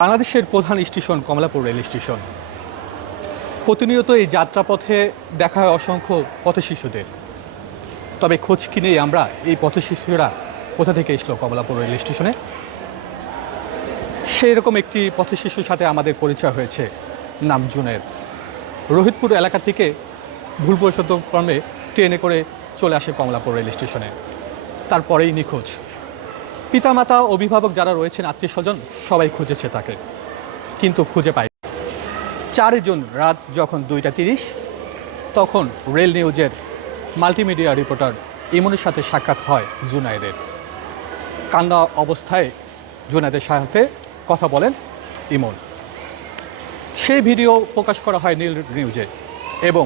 বাংলাদেশের প্রধান station Kamalapur rail station. প্রতিনিয়ত এই যাত্রাপথে দেখা হয় অসংখ্য পথশিশুদের তবে খোঁজ কিনেই আমরা এই পথশিশুরা কোথা থেকে এসলো কমলাপুর রেল স্টেশনে? সেই রকম একটি পথশিশুর সাথে আমাদের পরিচয় হয়েছে নাম জুনের রোহিতপুর এলাকা থেকে ভুলবশত ক্রমে ট্রেনে করে চলে আসে কমলাপুর রেল স্টেশনে। তারপরেই নিখোঁজ। পিতামাতা অভিভাবক যারা রয়েছেন আত্মীয় স্বজন সবাই খুঁজেছে তাকে, কিন্তু খুঁজে পায় চারই জুন রাত যখন দুইটা তিরিশ, তখন রেল নিউজের মাল্টিমিডিয়া রিপোর্টার ইমনের সাথে সাক্ষাৎ হয় জুনায়েদের। কান্না অবস্থায় জুনায়েদের সাথে কথা বলেন ইমন। সেই ভিডিও প্রকাশ করা হয় নীল নিউজে এবং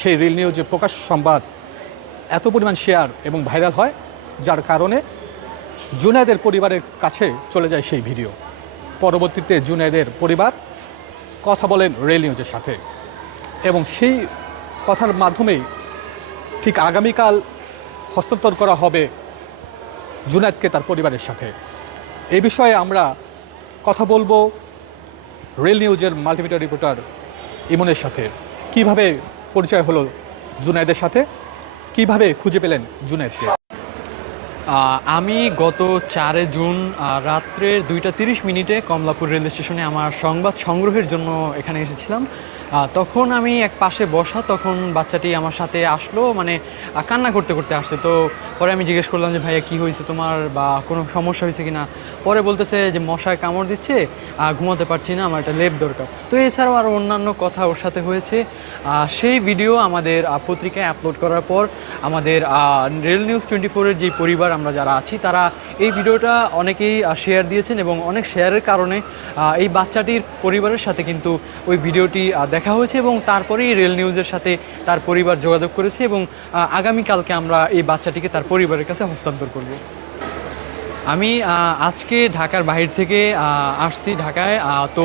সেই রিল নিউজে প্রকাশ সংবাদ এত পরিমাণ শেয়ার এবং ভাইরাল হয়, যার কারণে জুনায়েদের পরিবারের কাছে চলে যায় সেই ভিডিও। পরবর্তীতে জুনায়েদের পরিবার কথা বলেন রেল নিউজের সাথে। এবং সেই কথার মাধ্যমেই ঠিক আগামীকাল হস্তান্তর করা হবে জুনায়েদকে তার পরিবারের সাথে। এ বিষয়ে আমরা কথা বলব রেল নিউজের মাল্টিমিডিয়া রিপোর্টার ইমনের সাথে। কীভাবে পরিচয় হলো জুনায়েদের সাথে? কীভাবে খুঁজে পেলেন জুনায়েদকে? আমি গত চারে জুন রাত্রে দুইটা তিরিশ মিনিটে কমলাপুর রেল স্টেশনে আমার সংবাদ সংগ্রহের জন্য এখানে এসেছিলাম। তখন আমি এক পাশে বসা, তখন বাচ্চাটি আমার সাথে আসলো মানে কান্না করতে করতে আসছে। তো পরে আমি জিজ্ঞেস করলাম যে, ভাইয়া, কি হয়েছে তোমার? বা কোনো সমস্যা হয়েছে কিনা? পরে বলতেছে যে, মশায় কামড় দিচ্ছে ঘুমাতে পারছি না, আমার একটা লেপ দরকার। তো এছাড়াও আরও অন্যান্য কথা ওর সাথে হয়েছে। সেই ভিডিও আমাদের পত্রিকায় আপলোড করার পর আমাদের রেল নিউজ টোয়েন্টি ফোরের যে পরিবার আমরা যারা আছি, তারা এই ভিডিওটা অনেকেই শেয়ার দিয়েছেন এবং অনেক শেয়ারের কারণে এই বাচ্চাটির পরিবারের সাথে কিন্তু ওই ভিডিওটি দেখা হয়েছে এবং তারপরেই রেল নিউজের সাথে তার পরিবার যোগাযোগ করেছে এবং আগামীকালকে আমরা এই বাচ্চাটিকে তার পরিবারের কাছে হস্তান্তর করব। আমি আজকে ঢাকার বাহির থেকে আসছি ঢাকায়। তো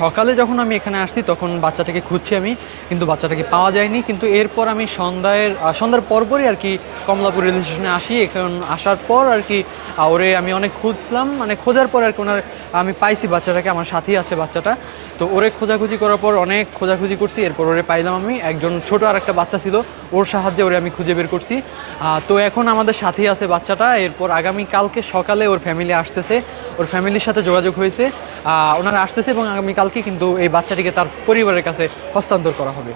সকালে যখন আমি এখানে আসছি, তখন বাচ্চাটাকে খুঁজছি আমি, কিন্তু বাচ্চাটাকে পাওয়া যায়নি। কিন্তু এরপর আমি সন্ধ্যায় সন্ধ্যার পরপরই আর কি কমলাপুর রেল স্টেশনে আসি। এখন আসার পর আর কি ওরে আমি অনেক খুঁজলাম। মানে খোঁজার পর আর কি ওনার, আমি পাইছি বাচ্চাটাকে, আমার সাথেই আছে বাচ্চাটা। তো ওরে খোঁজাখুঁজি করার পর অনেক খোঁজাখুঁজি করছি। এরপর ওরে পাইলাম আমি। একজন ছোট আর একটা বাচ্চা ছিল, ওর সাহায্যে ওরে আমি খুঁজে বের করছি। তো এখন আমাদের সাথেই আছে বাচ্চাটা। এরপর আগামী কালকে সকালে ওর ফ্যামিলি আসতেছে। ওর ফ্যামিলির সাথে যোগাযোগ হয়েছে। ওনারা আসতেছে এবং আগামীকালকে কিন্তু এই বাচ্চাটিকে তার পরিবারের কাছে হস্তান্তর করা হবে।